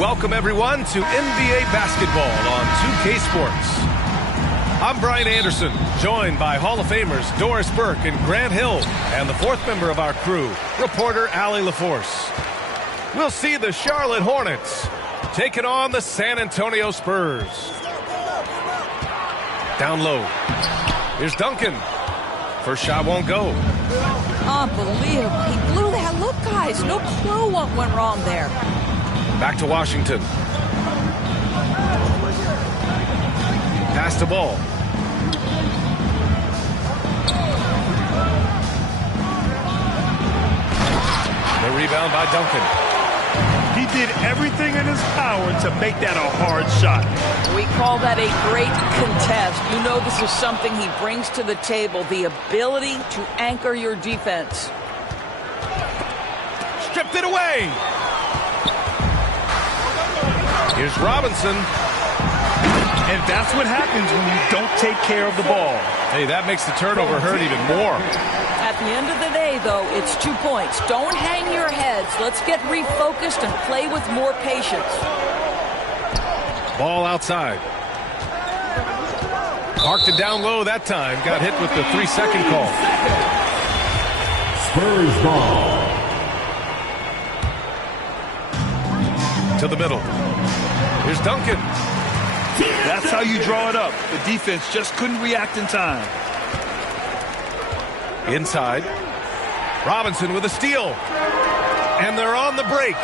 Welcome everyone to NBA basketball on 2K Sports. I'm Brian Anderson, joined by Hall of Famers Doris Burke and Grant Hill, and the fourth member of our crew, reporter Allie LaForce. We'll see the Charlotte Hornets taking on the San Antonio Spurs. Down low. Here's Duncan. First shot won't go. Unbelievable. He blew that. Look, guys, no clue what went wrong there. Back to Washington. Pass the ball. The rebound by Duncan. He did everything in his power to make that a hard shot. We call that a great contest. You know this is something he brings to the table, the ability to anchor your defense. Stripped it away. Here's Robinson. And that's what happens when you don't take care of the ball. Hey, that makes the turnover hurt even more. At the end of the day, though, it's 2 points. Don't hang your heads. Let's get refocused and play with more patience. Ball outside. Parked it down low that time. Got hit with the 3-second call. Spurs ball. To the middle. Here's Duncan. That's how you draw it up. The defense just couldn't react in time. Inside. Robinson with a steal. And they're on the break.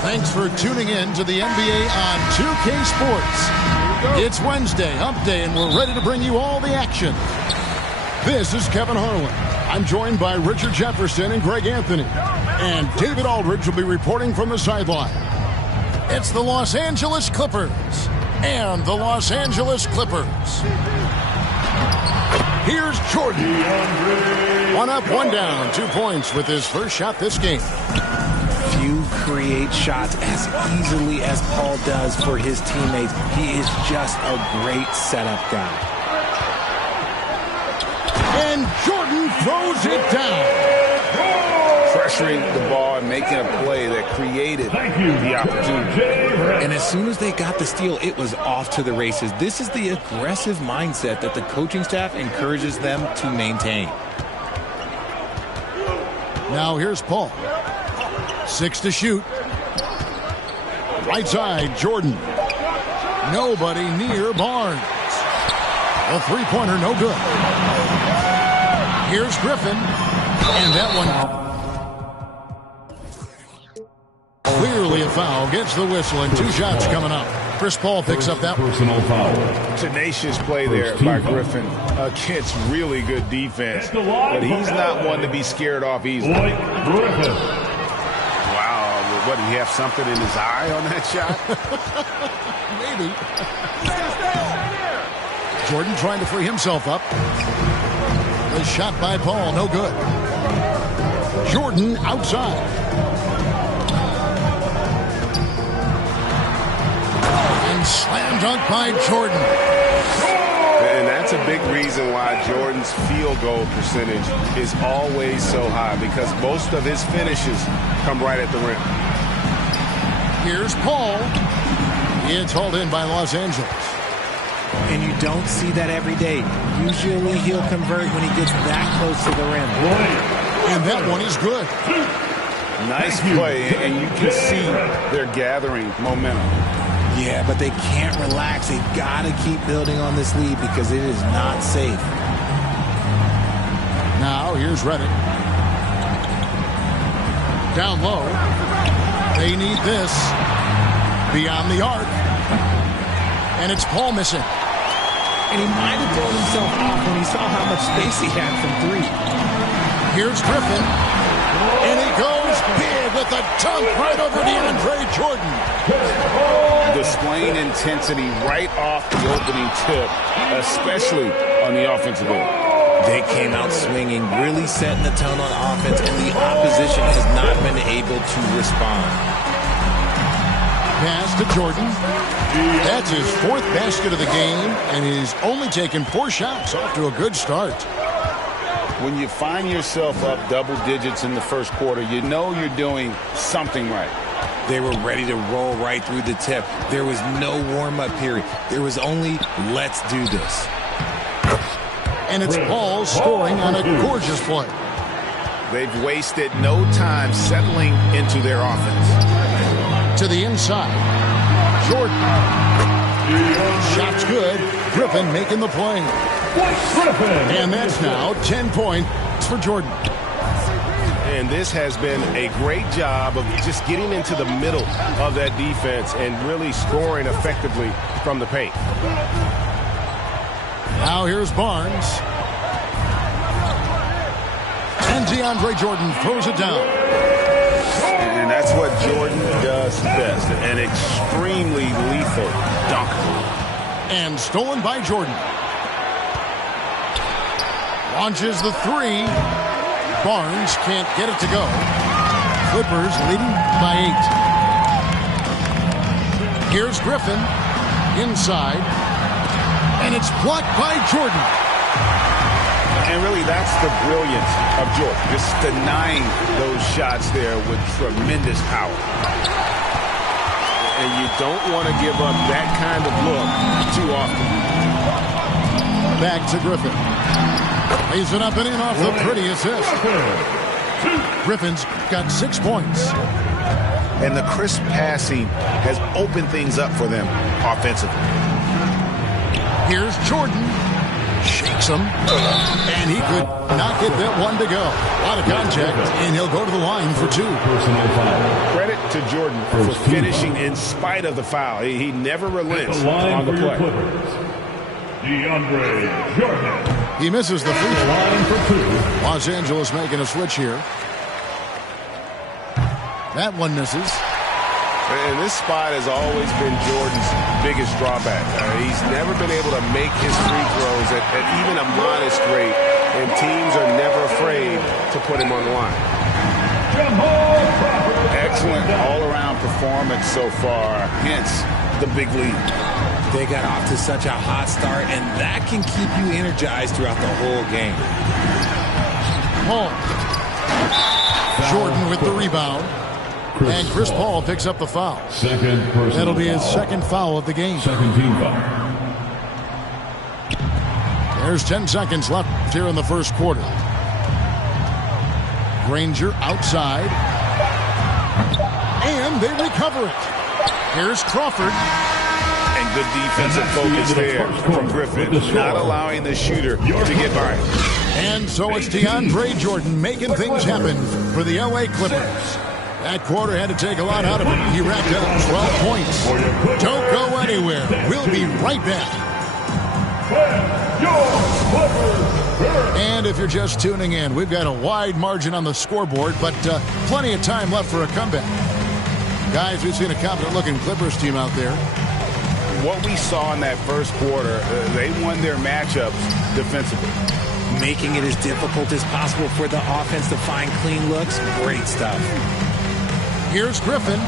Thanks for tuning in to the NBA on 2K Sports. It's Wednesday, hump day, and we're ready to bring you all the action. This is Kevin Harlan. I'm joined by Richard Jefferson and Greg Anthony. And David Aldridge will be reporting from the sideline. It's the Los Angeles Clippers and the Los Angeles Clippers. Here's Jordan. 1 up, 1 down, 2 points with his first shot this game. Few create shots as easily as Paul does for his teammates. He is just a great setup guy. And Jordan throws it down. Pressuring the ball and making a play that created the opportunity. And as soon as they got the steal, it was off to the races. This is the aggressive mindset that the coaching staff encourages them to maintain. Now here's Paul. 6 to shoot. Right side, Jordan. Nobody near Barnes. A three-pointer, no good. Here's Griffin. And that one clearly a foul. Gets the whistle and 2 shots coming up. Chris Paul picks up that personal foul. Tenacious play there by Griffin against really good defense. But he's not one to be scared off easily. Griffin. Wow, what, did he have something in his eye on that shot? Maybe. Jordan trying to free himself up. The shot by Paul, no good. Jordan outside. And slam dunk by Jordan. And that's a big reason why Jordan's field goal percentage is always so high, because most of his finishes come right at the rim. Here's Paul. It's hauled in by Los Angeles. And you don't see that every day. Usually he'll convert when he gets that close to the rim. And that one is good. Nice play, and you can see they're gathering momentum. Yeah, but they can't relax. They've got to keep building on this lead because it is not safe. Now here's Reddick. Down low. They need this. Beyond the arc. And it's Paul missing. And he might have thrown himself off when he saw how much space he had from 3. Here's Griffin. And he goes big with a dunk right over DeAndre Jordan. Displaying intensity right off the opening tip, especially on the offensive end. They came out swinging, really setting the tone on offense, and the opposition has not been able to respond. Pass to Jordan. That's his 4th basket of the game, and he's only taken 4 shots. Off to a good start. When you find yourself up double digits in the first quarter, you know you're doing something right. They were ready to roll right through the tip. There was no warm-up period. There was only, let's do this. And it's Paul scoring on a gorgeous play. They've wasted no time settling into their offense. To the inside. Jordan. Shot's good. Griffin making the play. And that's now 10 points for Jordan. And this has been a great job of just getting into the middle of that defense and really scoring effectively from the paint. Now here's Barnes. And DeAndre Jordan throws it down. And that's what Jordan does best, an extremely lethal dunk. And stolen by Jordan. Launches the 3. Barnes can't get it to go. Clippers leading by 8. Here's Griffin. Inside. And it's blocked by Jordan. And really, that's the brilliance of Jordan, just denying those shots there with tremendous power. And you don't want to give up that kind of look too often. Back to Griffin. Lays it up and in off the pretty assist. Griffin's got 6 points. And the crisp passing has opened things up for them offensively. Here's Jordan. Shakes him. And he could not get that one to go. Out of contact, and he'll go to the line for 2. Personal foul. Credit to Jordan for finishing in spite of the foul. He never relents on the play. DeAndre Jordan. He misses the free throw. Los Angeles making a switch here. That one misses. And this spot has always been Jordan's biggest drawback. He's never been able to make his free throws at even a modest rate, and teams are never afraid to put him on the line. Excellent all-around performance so far, hence the big lead. They got off to such a hot start, and that can keep you energized throughout the whole game. Paul. Jordan with the rebound. And Chris Paul picks up the foul. That'll be his second foul of the game. Second team foul. There's 10 seconds left here in the first quarter. Granger outside. And they recover it. Here's Crawford. And good defensive focus there from Griffin, not allowing the shooter to get by. And so it's DeAndre Jordan making things happen for the LA Clippers. That quarter had to take a lot out of him. He racked up 12 points. Don't go anywhere. We'll be right back. And if you're just tuning in, we've got a wide margin on the scoreboard, but plenty of time left for a comeback. Guys, we've seen a confident-looking Clippers team out there. What we saw in that first quarter, they won their matchups defensively. Making it as difficult as possible for the offense to find clean looks. Great stuff. Here's Griffin,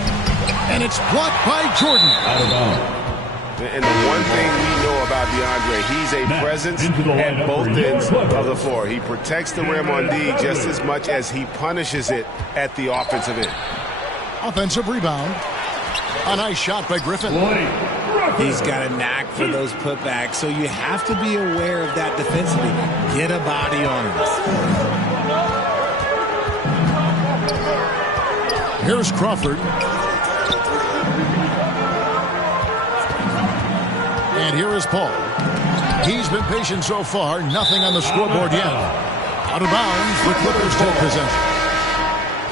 and it's blocked by Jordan. Out of bounds. And the one thing we know about DeAndre, he's a presence at both ends of the floor. He protects the rim on D just as much as he punishes it at the offensive end. Offensive rebound. A nice shot by Griffin. He's got a knack for those putbacks, so you have to be aware of that defensively. Get a body on him. Here's Crawford. And here is Paul. He's been patient so far. Nothing on the scoreboard yet. Out of bounds, the Clippers take possession.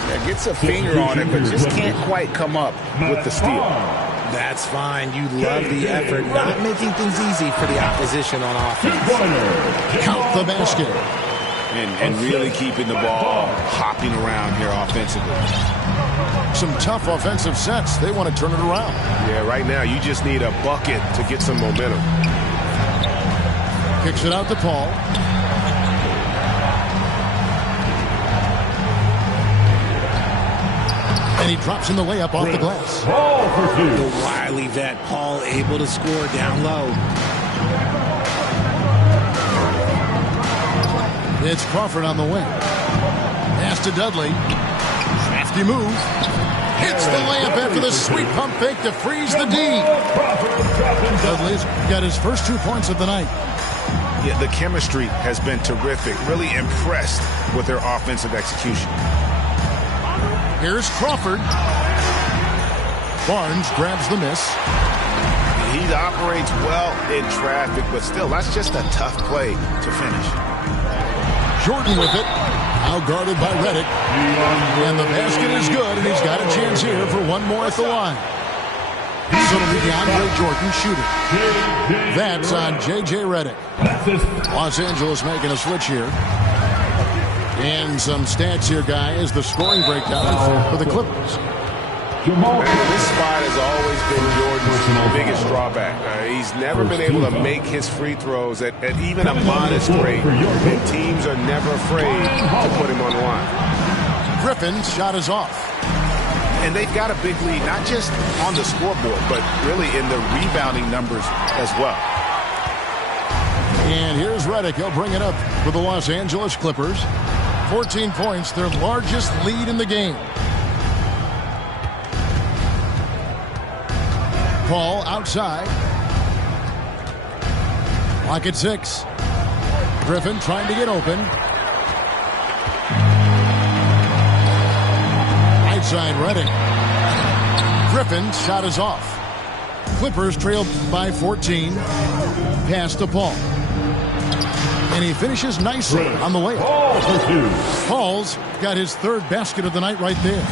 Yeah, gets a finger on it, but just can't quite come up with the steal. That's fine. You love the effort, not making things easy for the opposition on offense. Count the basket. And really keeping the ball hopping around here offensively. Some tough offensive sets. They want to turn it around. Yeah, right now you just need a bucket to get some momentum. Kicks it out to Paul. And he drops in the layup off the glass. The wily vet Paul able to score down low. It's Crawford on the wing. Pass to Dudley. Crafty move. Hits the layup after the sweet pump fake to freeze the D. Dudley's got his first 2 points of the night. Yeah, the chemistry has been terrific. Really impressed with their offensive execution. Here's Crawford. Barnes grabs the miss. He operates well in traffic, but still, that's just a tough play to finish. Jordan with it. Now guarded by Redick. And the basket is good, and he's got a chance here for one more at the line. So it'll be DeAndre Jordan shooting. That's on J.J. Redick. Los Angeles making a switch here. And some stats here, guys. The scoring breakdown for the Clippers. This spot has always been Jordan's biggest drawback. He's never been able to make his free throws at even a modest rate. And teams are never afraid to put him on the line. Griffin's shot is off. And they've got a big lead, not just on the scoreboard, but really in the rebounding numbers as well. And here's Redick. He'll bring it up for the Los Angeles Clippers. 14 points, their largest lead in the game. Paul outside. Clock at 6. Griffin trying to get open. Right side, Redick. Griffin's shot is off. Clippers trail by 14. Pass to Paul. And he finishes nicely on the layup. Paul's got his third basket of the night right there.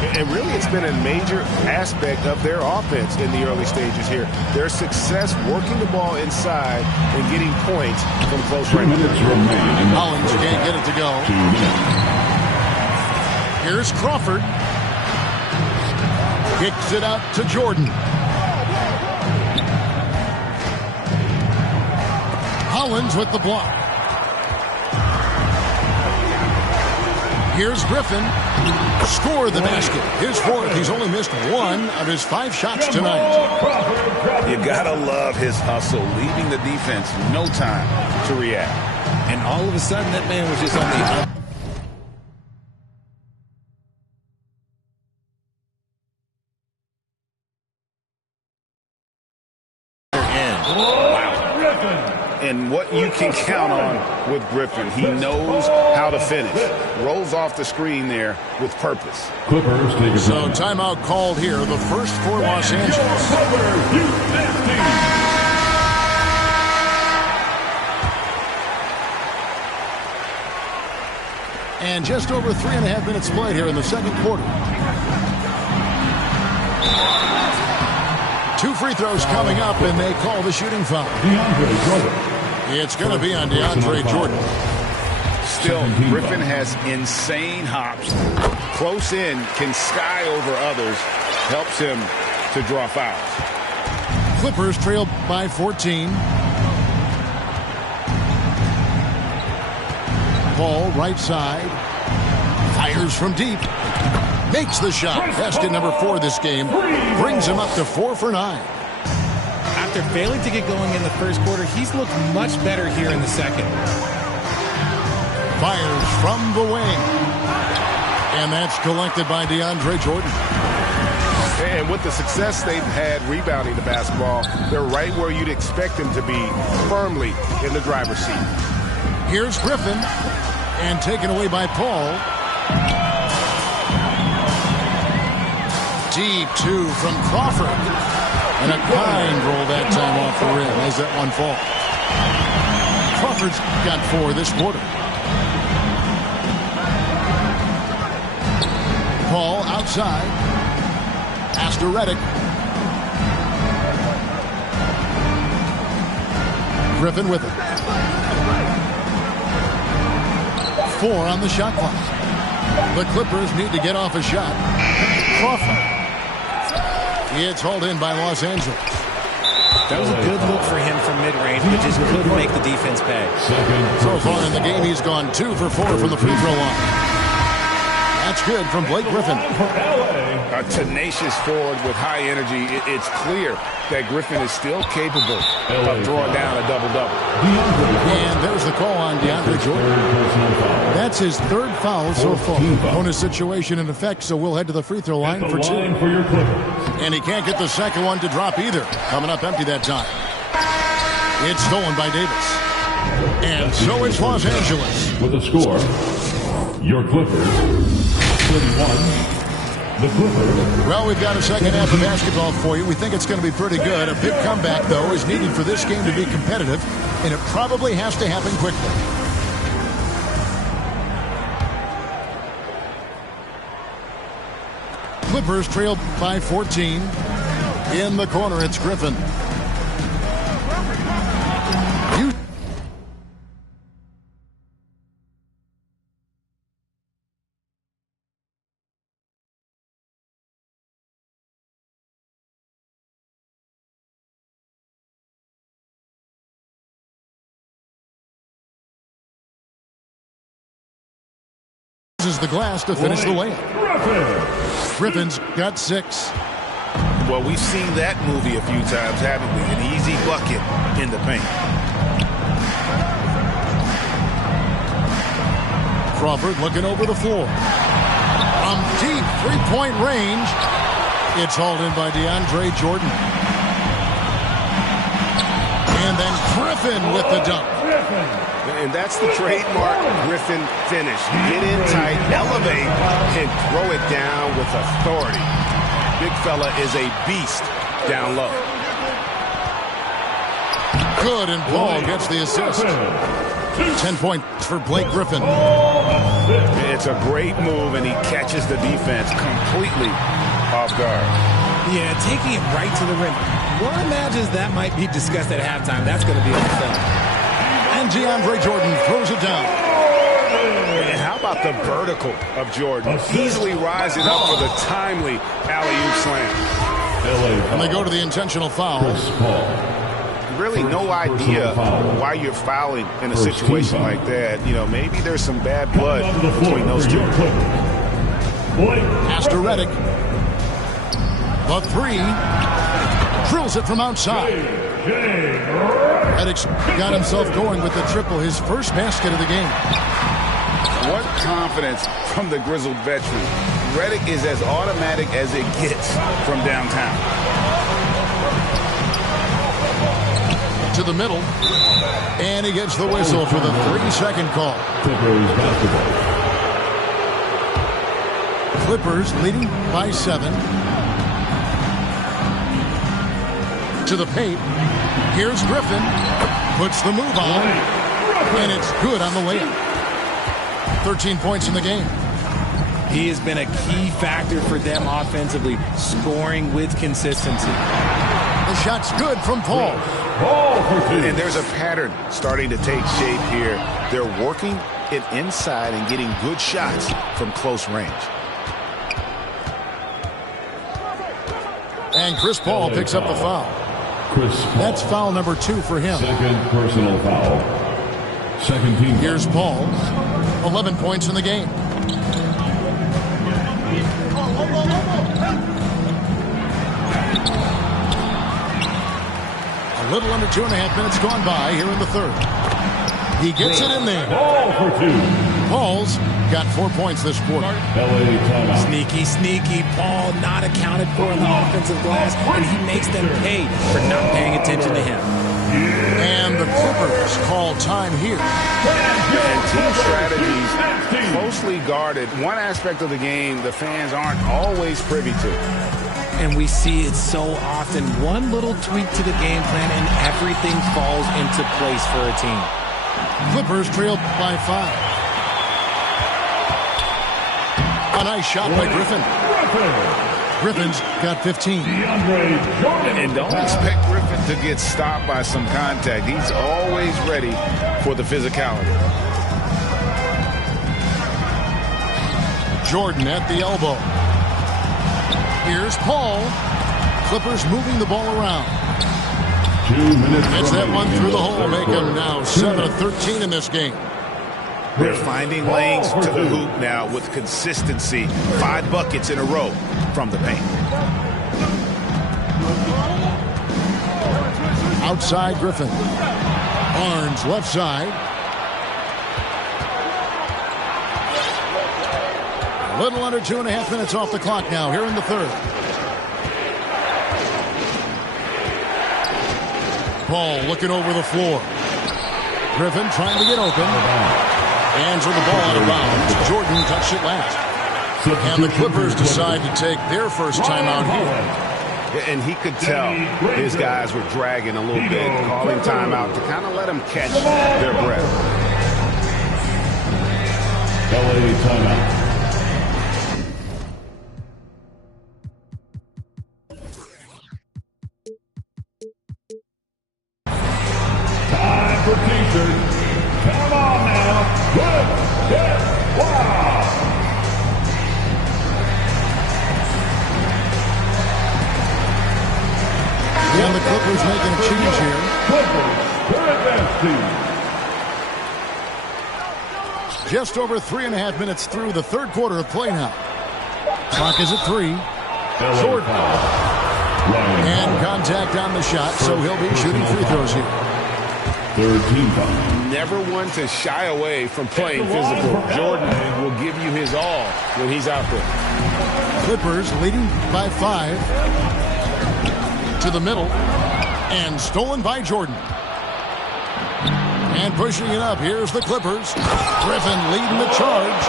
And really, it's been a major aspect of their offense in the early stages here. Their success working the ball inside and getting points from close range. Hollins can't get it to go. Here's Crawford. Kicks it out to Jordan. Hollins with the block. Here's Griffin. Score the basket. His fourth. He's only missed one of his 5 shots tonight. You gotta love his hustle, leaving the defense no time to react. And all of a sudden, that man was just on the up. And what you can count on with Griffin, he knows how to finish. Rolls off the screen there with purpose. Clippers take a So timeout called here, the first for Los Angeles. And just over 3.5 minutes played here in the second quarter. 2 free throws coming up, and they call the shooting foul. It's going to be on DeAndre Jordan. Still, Griffin has insane hops. Close in, can sky over others, helps him to draw fouls. Clippers trail by 14. Paul, right side. Fires from deep. Makes the shot. Basket number 4 this game. Brings him up to 4 for 9. After failing to get going in the first quarter, he's looked much better here in the second. Fires from the wing. And that's collected by DeAndre Jordan. And with the success they've had rebounding the basketball, they're right where you'd expect them to be, firmly in the driver's seat. Here's Griffin. And taken away by Paul. Deep 2 from Crawford. And a kind roll that time off the rim as that one falls. Crawford's got 4 this quarter. Paul outside. Pass to Redick. Griffin with it. 4 on the shot clock. The Clippers need to get off a shot. Crawford. It's hauled in by Los Angeles. That was a good look for him from mid-range, but just couldn't make the defense pay. So far in the game, he's gone 2 for 4 from the free throw line. That's good from Blake Griffin. A tenacious forward with high energy. It's clear that Griffin is still capable of drawing down a double-double. And there's the call on DeAndre Jordan. That's his 3rd foul so far. Bonus situation in effect, so we'll head to the free throw line for 2. And he can't get the second one to drop either. Coming up empty that time. It's stolen by Davis. And so is Los Angeles. With the score, your Clippers 31. The Clippers. Well, we've got a second half of basketball for you. We think it's going to be pretty good. A big comeback, though, is needed for this game to be competitive, and it probably has to happen quickly. Clippers trail by 14. In the corner, it's Griffin. Uses the glass to finish the layup. Griffin's got 6. Well, we've seen that movie a few times, haven't we? An easy bucket in the paint. Crawford looking over the floor. From deep 3-point range, it's hauled in by DeAndre Jordan. And then Griffin with the dunk. And that's the trademark Griffin finish. Get in tight, elevate, and throw it down with authority. Big fella is a beast down low. Good, and Paul gets the assist. 10 points for Blake Griffin. It's a great move, and he catches the defense completely off guard. Yeah, taking it right to the rim. One imagines that might be discussed at halftime. That's going to be on film. And DeAndre Jordan throws it down. And how about the vertical of Jordan? Easily rising up for the timely alley-oop slam. And they go to the intentional foul. Really no idea why you're fouling in a situation like that. You know, maybe there's some bad blood between those two. Pass to Redick. The three. Drills it from outside. Redick's got himself going with the triple, his first basket of the game. What confidence from the grizzled veteran. Redick is as automatic as it gets from downtown. To the middle, and he gets the whistle for the 3-second call. Clippers basketball. Clippers leading by 7. To the paint. Here's Griffin. Puts the move on, and it's good on the layup. 13 points in the game. He has been a key factor for them offensively, scoring with consistency. The shot's good from Paul. And there's a pattern starting to take shape here. They're working it inside and getting good shots from close range. And Chris Paul picks up the foul. That's foul number 2 for him. Second personal foul. Second team. Here's Paul. 11 points in the game. A little under 2.5 minutes gone by here in the third. He gets it in there. Ball for 2. Paul's got 4 points this quarter. LA timeout. Sneaky Paul not accounted for in the offensive glass, and he makes them pay for not paying attention to him. And the Clippers call time here. And team strategies closely guarded. One aspect of the game the fans aren't always privy to. And we see it so often. One little tweak to the game plan and everything falls into place for a team. Clippers trailed by 5. A nice shot by Griffin. Griffin's got 15. And don't expect Griffin to get stopped by some contact. He's always ready for the physicality. Jordan at the elbow. Here's Paul. Clippers moving the ball around. 2 minutes. Gets that one through the hole. Make him now 7 of 13 in this game. They're finding lanes to the hoop now with consistency. 5 buckets in a row from the paint. Outside Griffin. Barnes left side. A little under 2.5 minutes off the clock now here in the third. Paul looking over the floor. Griffin trying to get open. Hands on the ball out of bounds. Jordan touched it last. And the Clippers decide to take their first timeout here. And he could tell his guys were dragging a little bit, calling timeout to kind of let them catch their breath. LA timeout. Time for t-shirts. Come on now. Good. Wow. And the Clippers making a change here. Clippers, their advance team. Just over 3.5 minutes through the third quarter of play now. Clock is at 3. Jordan. And contact on the shot, so he'll be shooting free throws here. Third team foul. Never one to shy away from playing physical. Jordan will give you his all when he's out there. Clippers leading by 5. To the middle. And stolen by Jordan. And pushing it up, here's the Clippers. Griffin leading the charge.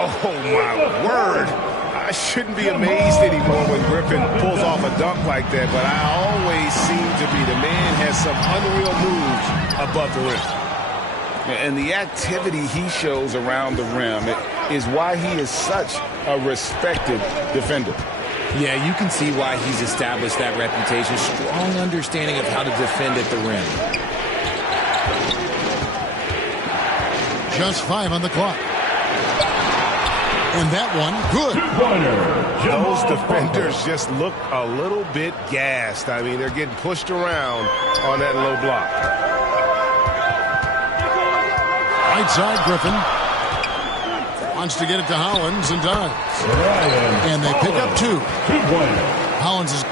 Oh, my word. I shouldn't be amazed anymore when Griffin pulls off a dunk like that, but I always seem to be. The man has some unreal moves above the rim. And the activity he shows around the rim is why he is such a respected defender. Yeah, you can see why he's established that reputation. Strong understanding of how to defend at the rim. Just 5 on the clock. And that one, good. Those defenders just look a little bit gassed. I mean, they're getting pushed around on that low block. Right side, Griffin. Wants to get it to Hollins and does. And they pick up 2. Hollins is...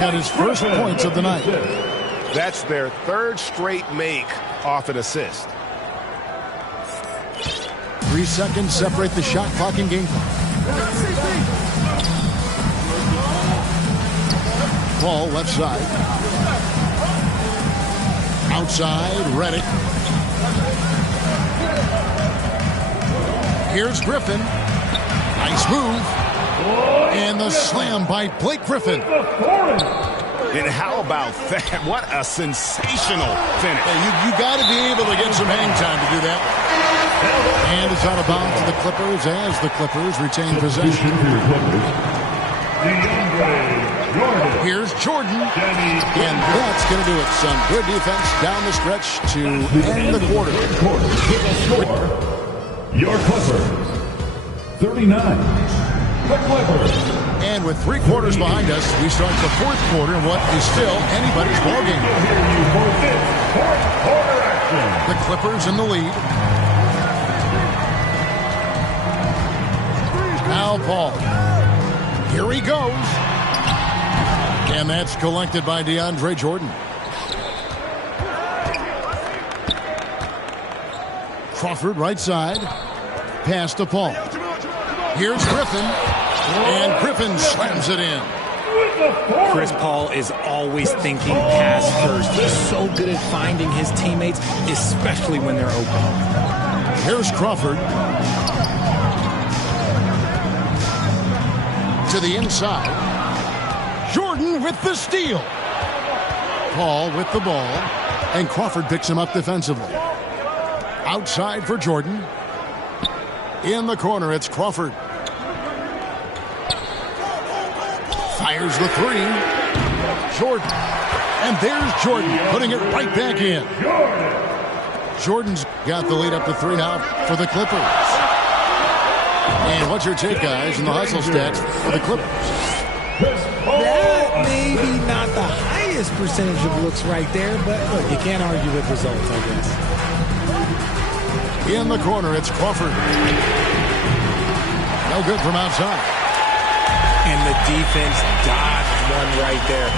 got his first points of the night. That's their 3rd straight make off an assist. 3 seconds separate the shot clock and game clock. Ball left side. Outside, Reddick. Here's Griffin. Nice move. And the slam by Blake Griffin. And how about that? What a sensational finish. Yeah, you got to be able to get some hang time to do that. And it's out of bounds to the Clippers as the Clippers retain possession. Here's Jordan. And that's going to do it. Some good defense down the stretch to end the quarter. Your Clippers, 39. The Clippers. And with 3 quarters behind us, we start the 4th quarter in what is still anybody's ballgame. The Clippers in the lead. Now Paul. Here he goes. And that's collected by DeAndre Jordan. Crawford right side. Pass to Paul. Here's Griffin. And Griffin slams it in. Chris Paul is always thinking pass first. He's so good at finding his teammates, especially when they're open. Here's Crawford. To the inside. Jordan with the steal. Paul with the ball. And Crawford picks him up defensively. Outside for Jordan. In the corner, it's Crawford. Fires the 3. Jordan. And there's Jordan putting it right back in. Jordan's got the lead up to 3 now for the Clippers. And what's your take, guys, in the hustle stats for the Clippers? That may be not the highest percentage of looks right there, but look, you can't argue with results, I guess. In the corner, it's Crawford. No good from outside. And the defense dodged one right there.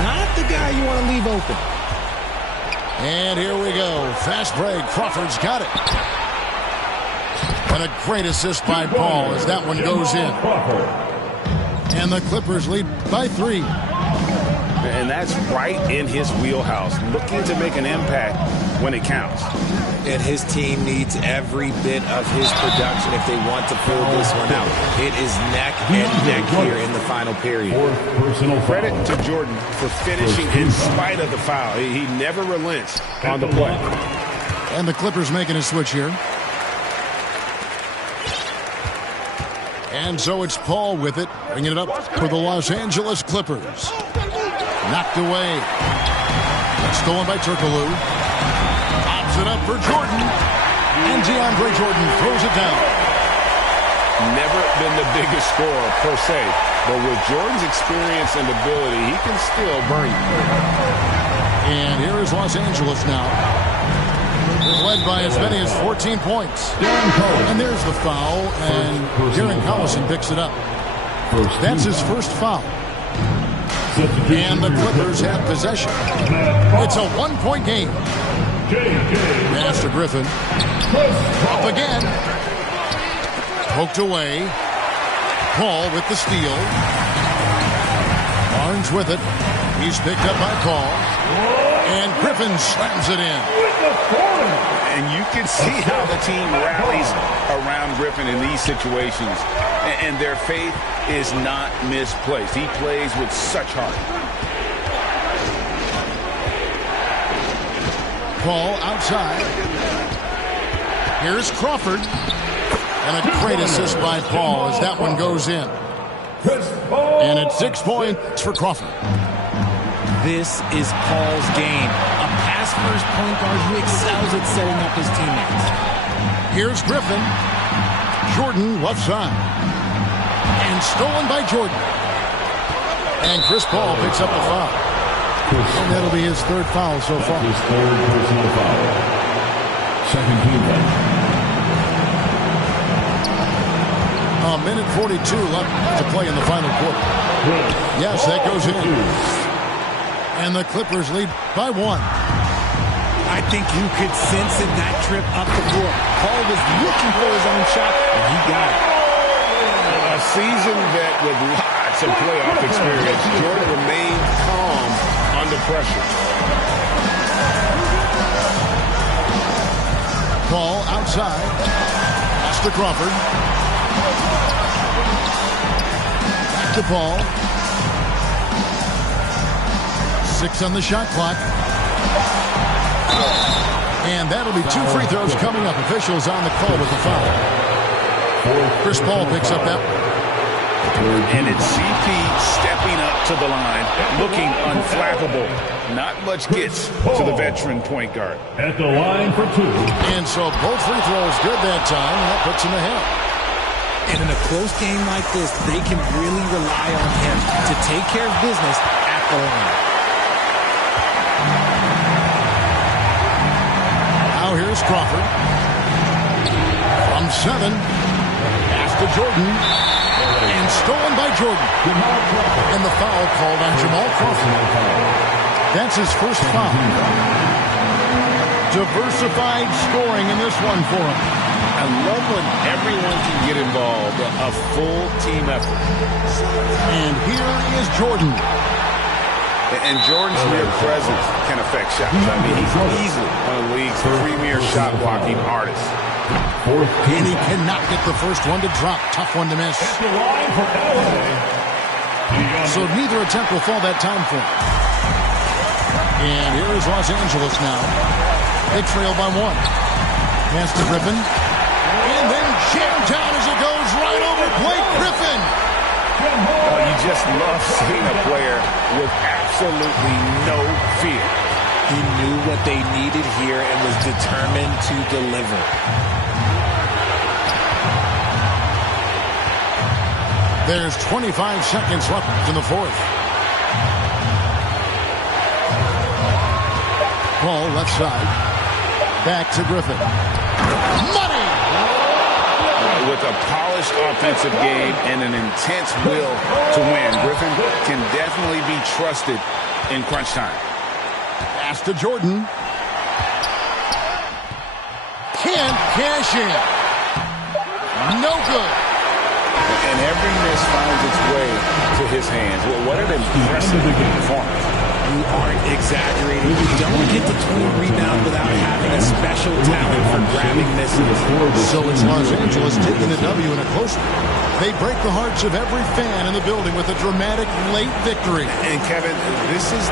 Not the guy you want to leave open. And here we go. Fast break. Crawford's got it. And a great assist by Paul as that one goes in. And the Clippers lead by 3. And that's right in his wheelhouse, looking to make an impact when it counts. And his team needs every bit of his production if they want to pull this one out. It is neck and neck here in the final period. Credit to Jordan for finishing in spite of the foul. He never relents on the play. And the Clippers making a switch here. And so it's Paul with it, bringing it up for the Los Angeles Clippers. Knocked away. It's stolen by Turkoglu. Pops it up for Jordan. And DeAndre Jordan throws it down. Never been the biggest scorer per se, but with Jordan's experience and ability, he can still burn you. And here is Los Angeles now. Led by as many as 14 points. And there's the foul, and Darren Collison picks it up. That's his first foul. And the Clippers have possession. It's a 1-point game. Pass to Griffin. Up again. Poked away. Paul with the steal. Barnes with it. He's picked up by Paul. And Griffin slams it in. And you can see how the team rallies around Griffin in these situations. And their faith is not misplaced. He plays with such heart. Paul outside. Here's Crawford. And a great assist by Paul as that one goes in. And it's 6 points for Crawford. This is Paul's game. A pass-first point guard who excels at setting up his teammates. Here's Griffin. Jordan left side. And stolen by Jordan. And Chris Paul picks up the foul. And that'll be his 3rd foul so far. His 3rd personal foul. Second team foul. A minute 42 left to play in the final quarter. Yes, that goes in. And the Clippers lead by 1. I think you could sense it that trip up the floor. Paul was looking for his own shot, and he got it. A seasoned vet with lots of playoff experience. Jordan remained calm under pressure. Paul outside. Pass to Crawford. Back to Paul. 6 on the shot clock. And that'll be 2 free throws coming up. Officials on the call with the foul. Chris Paul picks up that one. And it's CP stepping up to the line, looking unflappable. Not much gets to the veteran point guard. At the line for 2. And so both free throws good that time, and that puts him ahead. And in a close game like this, they can really rely on him to take care of business at the line. Now here's Crawford. From 7. Pass to Jordan. And stolen by Jordan. And the foul called on Jamal Crawford. That's his first foul. Diversified scoring in this one for him. I love when everyone can get involved, a full team effort. And here is Jordan. And Jordan's mere presence can affect shots. I mean, he's easily one of the league's premier shot blocking artists. And he cannot get the first one to drop. Tough one to miss. So neither attempt will fall that time for him. And here is Los Angeles now. They trail by 1. Pass to Griffin. And then jammed down as it goes right over Blake Griffin. Oh, you just love seeing a player with absolutely no fear. He knew what they needed here and was determined to deliver. There's 25 seconds left in the 4th. Paul left side. Back to Griffin. Money! With a polished offensive game and an intense will to win, Griffin can definitely be trusted in crunch time. Pass to Jordan. Can't cash in. No good. And every miss finds its way to his hands. Well, what an impressive performance. You aren't exaggerating. You don't get to 20 rebounds without having a special talent for grabbing misses. So it's Los Angeles taking the W in a close one. They break the hearts of every fan in the building with a dramatic late victory. And Kevin, this is